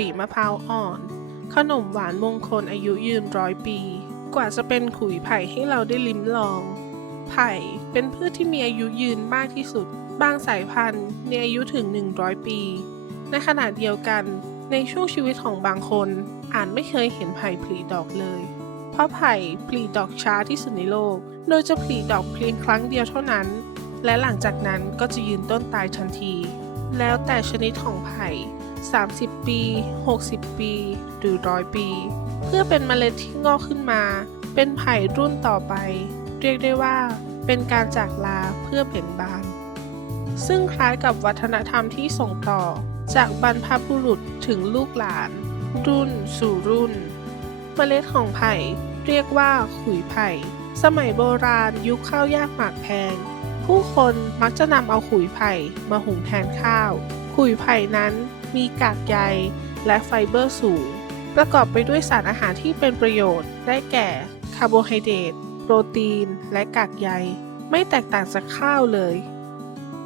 ขุยมะพร้าวอ่อน ขนมหวานมงคลอายุยืนร้อยปี กว่าจะเป็นขุยไผ่ให้เราได้ลิ้มลอง ไผ่เป็นพืชที่มีอายุยืนมากที่สุด บางสายพันธุ์มีอายุถึง 100 ปี ในขณะเดียวกันในช่วงชีวิตของบางคนอาจไม่เคยเห็นไผ่ผลิดอกเลย เพราะไผ่ผลิดอกช้าที่สุดในโลก โดยจะผลิดอกเพียงครั้งเดียวเท่านั้น และหลังจากนั้นก็จะยืนต้นตายทันที แล้วแต่ชนิดของไผ่ 30 ปี 60 ปี หรือร้อยปี เพื่อเป็นเมล็ดที่งอกขึ้นมา เป็นไผ่รุ่นต่อไป เรียกได้ว่า เป็นการจากลาเพื่อเบ่งบาน ซึ่งคล้ายกับวัฒนธรรมที่ส่งต่อ จากบรรพบุรุษถึงลูกหลาน รุ่น สู่รุ่น เมล็ดของไผ่เรียกว่าขุยไผ่ สมัยโบราณยุคข้าวยากหมากแพง ผู้คนมักจะนำเอาขุยไผ่มาหุงแทนข้าว ขุยไผ่นั้นมีกากใยและไฟเบอร์สูง ประกอบไปด้วยสารอาหารที่เป็นประโยชน์ ได้แก่คาร์โบไฮเดรตโปรตีน และกากใย ไม่แตกต่างจากข้าวเลย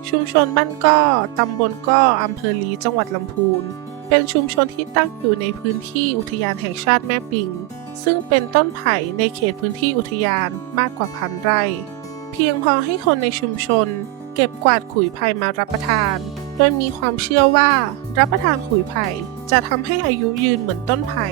ชุมชนบ้านก้อตำบลก้ออำเภอลีจังหวัดลำพูน เป็นชุมชนที่ตั้งอยู่ในพื้นที่อุทยานแห่งชาติแม่ปิง ซึ่งเป็นต้นไผ่ในเขตพื้นที่อุทยานมากกว่าพันไร่ เพียงพอให้คนในชุมชน เก็บกวาดขุยไผ่มารับประทาน โดยมีความเชื่อว่ารับประทานขุยไผ่จะทำให้อายุยืนเหมือนต้นไผ่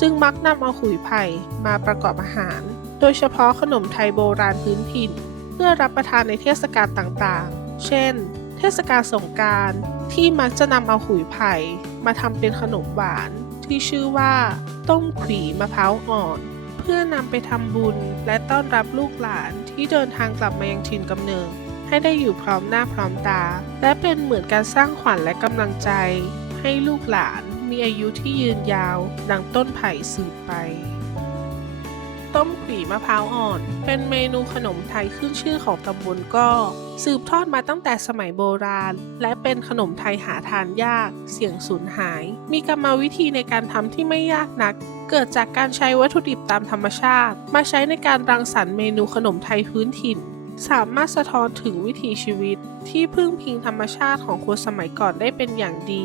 จึงมักนำเอาขุยไผ่มาประกอบอาหาร โดยเฉพาะขนมไทยโบราณพื้นถิ่น เพื่อรับประทานในเทศกาลต่างๆ เช่น เทศกาลสงกรารที่มักจะนำเอาขุยไผ่มาทำเป็นขนมหวานที่ชื่อว่า ต้มขวีมะพร้าวอ่อน พื่อนำไปทำบุญ และต้อนรับลูกหลานที่เดินทางกลับมายังถิ่นกำเนิดให้ได้อยู่พร้อมหน้าพร้อมตา และเป็นเหมือนการสร้างขวัญและกำลังใจ ให้ลูกหลานมีอายุที่ยืนยาว ดังต้นไผ่สืบไป ต้มขวีมะพร้าวอ่อน เป็นเมนูขนมไทยขึ้นชื่อของตำบลก้อสืบทอดมาตั้งแต่สมัยโบราณ และเป็นขนมไทยหาทานยาก เสี่ยงสูญหาย มีกรรมวิธีในการทำที่ไม่ยากนัก เกิดจากการใช้วัตถุดิบตามธรรมชาติ มาใช้ในการรังสรรค์เมนูขนมไทยพื้นถิ่น สามารถสะท้อนถึงวิถีชีวิต ที่พึ่งพิงธรรมชาติของคนสมัยก่อนได้เป็นอย่างดี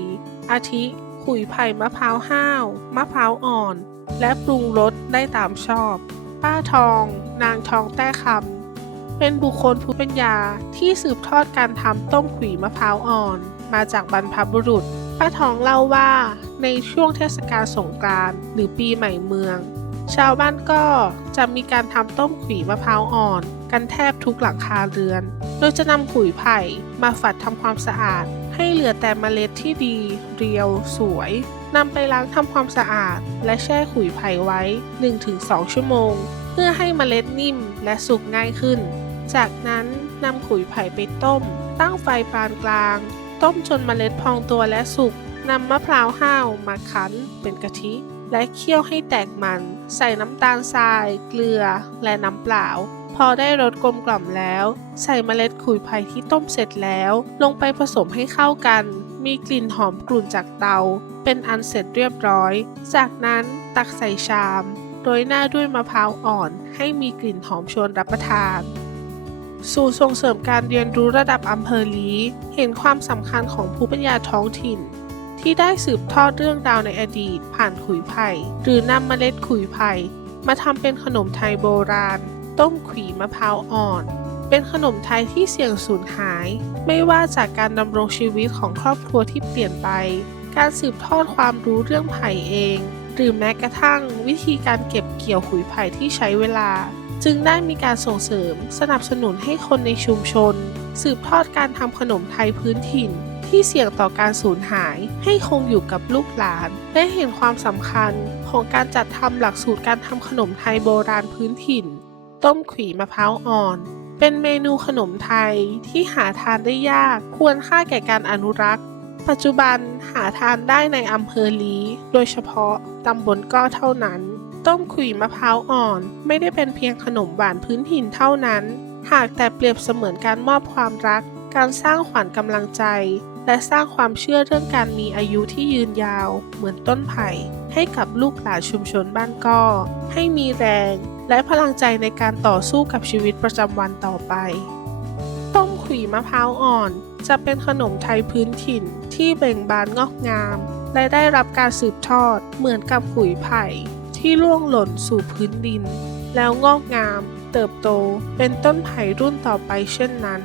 อาทิขุยไผ่มะพร้าวห้าว มะพร้าวอ่อน และปรุงรส ได้ตามชอบ ป้าทอง นางทองแต้คำเป็นบุคคลผู้เป็นยาที่สืบทอดการทำต้มขวีมะพร้าวอ่อน มาจากบรรพบุรุษ ป้าทองเล่าว่าในช่วงเทศกาลสงกรานต์หรือปีใหม่เมือง ชาวบ้านก็จะมีการทำต้มขวีมะพร้าวอ่อน กันแทบทุกหลังคาเรือน โดยจะนำขุยไผ่มาฝัดทำความสะอาด ให้เหลือแต่เมล็ดที่ดี เรียว สวยนำไปล้างทำความสะอาด และแช่ขุยไผ่ไว้ 1-2 ชั่วโมง เพื่อให้เมล็ดนิ่มและสุกง่ายขึ้น จากนั้นนำขุยไผ่ไปต้ม ตั้งไฟปานกลาง ต้มจนเมล็ดพองตัวและสุกนำมะพร้าวห้าวมาคั้นเป็นกะทิ และเคี่ยวให้แตกมัน ใส่น้ำตาลทราย เกลือ และน้ำเปล่า พอได้รสกลมกล่อมแล้ว ใส่เมล็ดขุยไผ่ที่ต้มเสร็จแล้ว ลงไปผสมให้เข้ากัน มีกลิ่นหอมกลุ่นจากเตา เป็นอันเสร็จเรียบร้อย จากนั้นตักใส่ชามโรยหน้าด้วยมะพร้าวอ่อนให้มีกลิ่นหอมชวนรับประทานสู่ส่งเสริมการเรียนรู้ระดับอำเภอลี เห็นความสำคัญของภูมิปัญญาท้องถิ่น ที่ได้สืบทอดเรื่องราวในอดีตผ่านขุยไผ่หรือนำเมล็ดขุยไผ่มาทำเป็นขนมไทยโบราณ ต้มขวีมะพร้าวอ่อน เป็นขนมไทยที่เสี่ยงสูญหาย ไม่ว่าจากการดำรงชีวิตของครอบครัวที่เปลี่ยนไป การสืบทอดความรู้เรื่องไผ่เอง หรือแม้กระทั่งวิธีการเก็บเกี่ยวขุยไผ่ที่ใช้เวลา จึงได้มีการส่งเสริมสนับสนุนให้คนในชุมชน สืบทอดการทำขนมไทยพื้นถิ่นที่เสี่ยงต่อการสูญหายให้คงอยู่กับลูกหลานและเห็นความสำคัญของการจัดทำหลักสูตรการทำขนมไทยโบราณพื้นถิ่น ต้มขวีมะพร้าวอ่อน เป็นเมนูขนมไทยที่หาทานได้ยากควรค่าแก่การอนุรักษ์ ปัจจุบันหาทานได้ในอำเภอลีโดยเฉพาะตำบลก้อเท่านั้น ต้มขวีมะพร้าวอ่อน ไม่ได้เป็นเพียงขนมหวานพื้นถิ่นเท่านั้น หากแต่เปรียบเสมือนการมอบความรัก การสร้างขวัญกำลังใจและสร้างความเชื่อเรื่องการมีอายุที่ยืนยาว เหมือนต้นไผ่ ให้กับลูกหลานชุมชนบ้านก้อให้มีแรง และพลังใจในการต่อสู้กับชีวิตประจำวันต่อไป ต้มขุยมะพร้าวอ่อน จะเป็นขนมไทยพื้นถิ่นที่เบ่งบานงอกงาม และได้รับการสืบทอดเหมือนกับขุยไผ่ที่ล่วงหล่นสู่พื้นดิน แล้วงอกงาม เติบโตเป็นต้นไผ่รุ่นต่อไปเช่นนั้น